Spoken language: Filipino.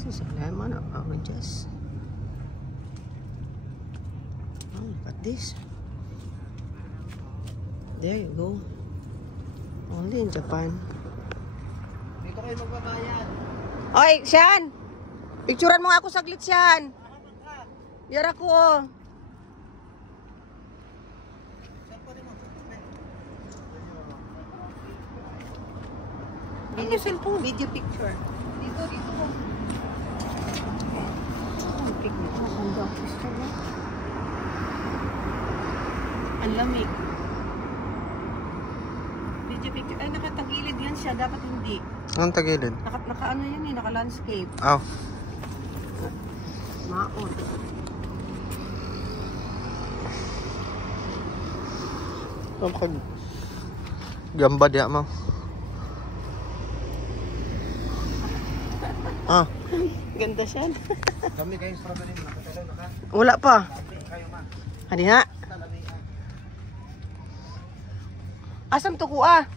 This is a lemon or oranges. Oh, look at this. There you go. Only in Japan. Dito kayo magbabayad. Oy, Sian! Picturean mo nga ako saglit, Sian. Yara ko, oh. Video cellphone. Video picture. Dito. Ang lamig. Video picture. Ay, nakatagilid yan siya. Dapat hindi. Anong tagilid? Naka ano yan eh. Naka-landscape. Oh. Maon. Ang kag... Gamba diya mo. Ah. Ganda siya. Kami kayo strawberry mo. Nakatalaw na ka? Wala pa. Kayo ma. Hani ha? Asam to ko ah?